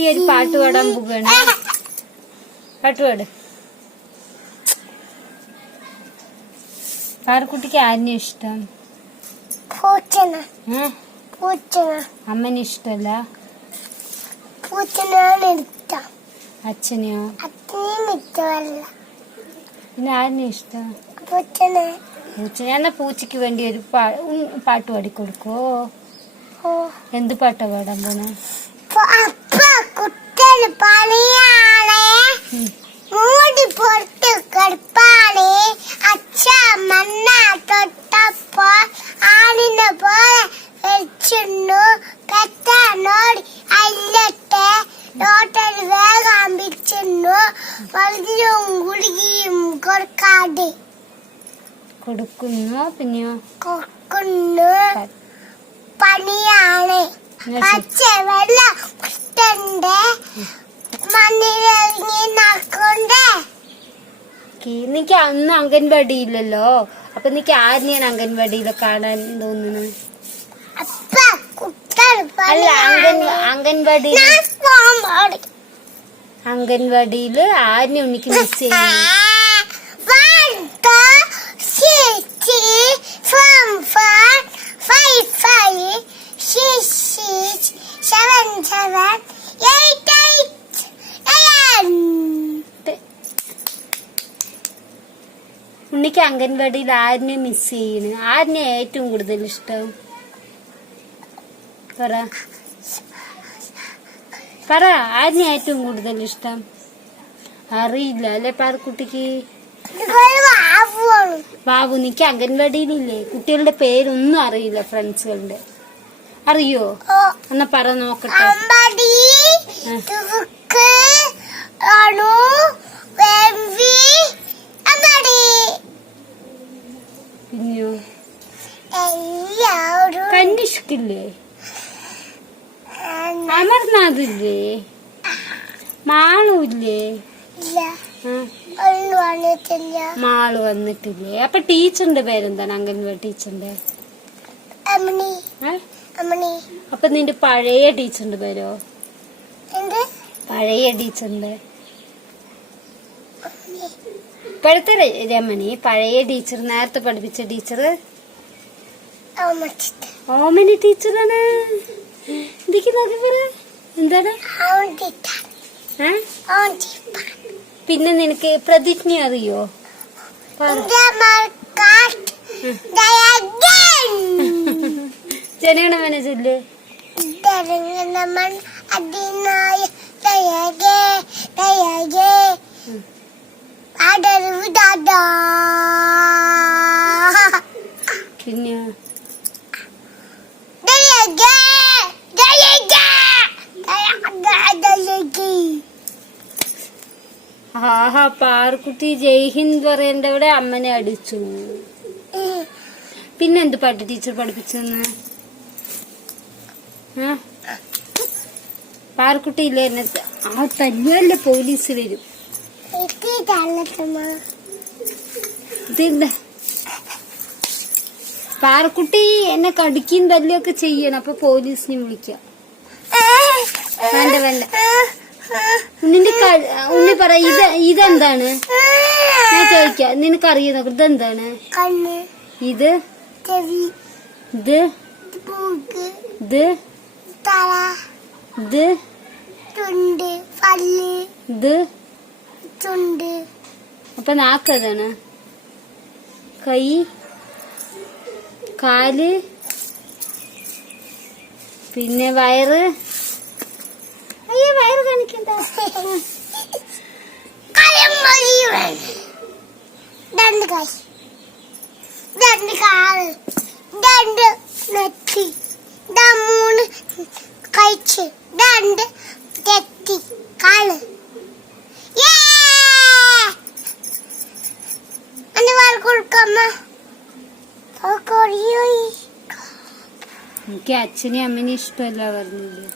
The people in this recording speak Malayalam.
പാർക്കുട്ടി ഒരു പാട്ട് പാടാൻ പോവുകയാണ്. പാട്ട് പാട്. പാർക്കുട്ടിക്ക് ആരെയും ഇഷ്ടം? അമ്മനെ ഇഷ്ടല്ല? അച്ഛനെയോ? പിന്നെ ആരെയും ഇഷ്ടം? പൂച്ചനെ. എന്നാ പൂച്ചക്ക് വേണ്ടി ഒരു പാട്ട് പാടിക്കൊടുക്കോ? എന്ത് പാട്ടാ പാടാൻ പോണെ? മൂടി പൊറത്ത് കടുപ്പാണ് അച്ഛ മണ്ണ തൊട്ടപ്പോ ആണിനെ പോലെ വെച്ചിരുന്നു പെറ്റാനോട് അല്ലട്ടെ ഡോട്ടർ വേഗം പിടിച്ചിരുന്നു വെള്ളവും കുടുകിയും കൊടുക്കാതെ കൊടുക്കുന്നു. പിന്നെയോ? കൊടുക്കുന്നു പണിയാണ് പച്ച വെള്ളം കുട്ടണ്ടേ മണ്ണിലിറങ്ങി നടക്കണ്ടേ. നിനക്ക് അന്ന് അംഗൻവാടിയില്ലല്ലോ, അപ്പൊ നിനക്ക് ആരെയാണ് അംഗൻവാടിയില് കാണാൻ തോന്നുന്നു? അല്ല, അംഗൻവാടിയില് ആരെയും ഉണ്ണിക്ക് മിസ് ചെയ്യുന്നു? ഉണ്ണിക്ക് അംഗൻവാടിയിൽ ആരിനെ മിസ് ചെയ്യണ്? ആരിനെ ഏറ്റവും കൂടുതൽ ഇഷ്ടം? പറ ആരിനെ ഏറ്റവും കൂടുതൽ ഇഷ്ടം? അറിയില്ല അല്ലെ പാർക്കുട്ടിക്ക്? ബാബു, നിക്ക് അംഗൻവാടിയിലില്ലേ കുട്ടികളുടെ പേരൊന്നും അറിയില്ല, ഫ്രണ്ട്സുകളുടെ. അറിയോ? എന്നാ പറ നോക്കട്ടെ. പിന്നെയോ? കന്യഷ്കില്ലേ? അമർനാഥില്ലേ? മാളുല്ലേ? മാള് വന്നിട്ടില്ലേ? അപ്പൊ ടീച്ചറിന്റെ പേരെന്താണ്? അംഗൻവാടി ടീച്ചറിന്റെ? അപ്പൊ നിന്റെ പഴയ ടീച്ചറിന്റെ പേരോ? പഴയ ടീച്ചറിന്റെ ഇപ്പോഴത്തെ രമണി, പഴയ ടീച്ചർ, നേരത്തെ പഠിപ്പിച്ച ടീച്ചർ ഓമനി ടീച്ചറാണ്. എന്തൊക്കെ നോക്കി പറ, എന്താണ്? പിന്നെ നിനക്ക് പ്രതിജ്ഞ അറിയോ? ജനഗണമന ചൊല്ല്. പിന്നെ ആഹാ, പാർക്കുട്ടി ജയ്ഹിന്ദ് പറയണ്ട അവിടെ അമ്മനെ അടിച്ചു. പിന്നെന്ത് പാട്ട് ടീച്ചർ പഠിപ്പിച്ചെന്ന്? പാർക്കുട്ടി ഇല്ലേ എന്നെ ആ തല്ലുവല്ലേ പോലീസ് വരും. ഇതെന്താ പാർക്കുട്ടി എന്നെ കടിക്കും തല്ലുമൊക്കെ ചെയ്യണം, അപ്പൊ പോലീസിനെ വിളിക്കാം. വേണ്ട വേണ്ട, ഉണ്ണി പറ, ഇതെന്താണ്? ഞാൻ ചോദിക്കാം, നിനക്കറിയുന്ന ഇതെന്താണ്? ഇത് ഇത് ഇത് ഇത് ഇത് അപ്പൊ നാക്കതാണ്? കൈ, കാല്, പിന്നെ വയറ്. അയ്യോ, വയറ് കാണിക്കണ്ട. മൂന്ന് കഴിച്ച് രണ്ട് തെറ്റി കാല്. എനിക്ക് അച്ഛനെയും അമ്മനെയും ഇഷ്ടമല്ല പറഞ്ഞില്ലേ?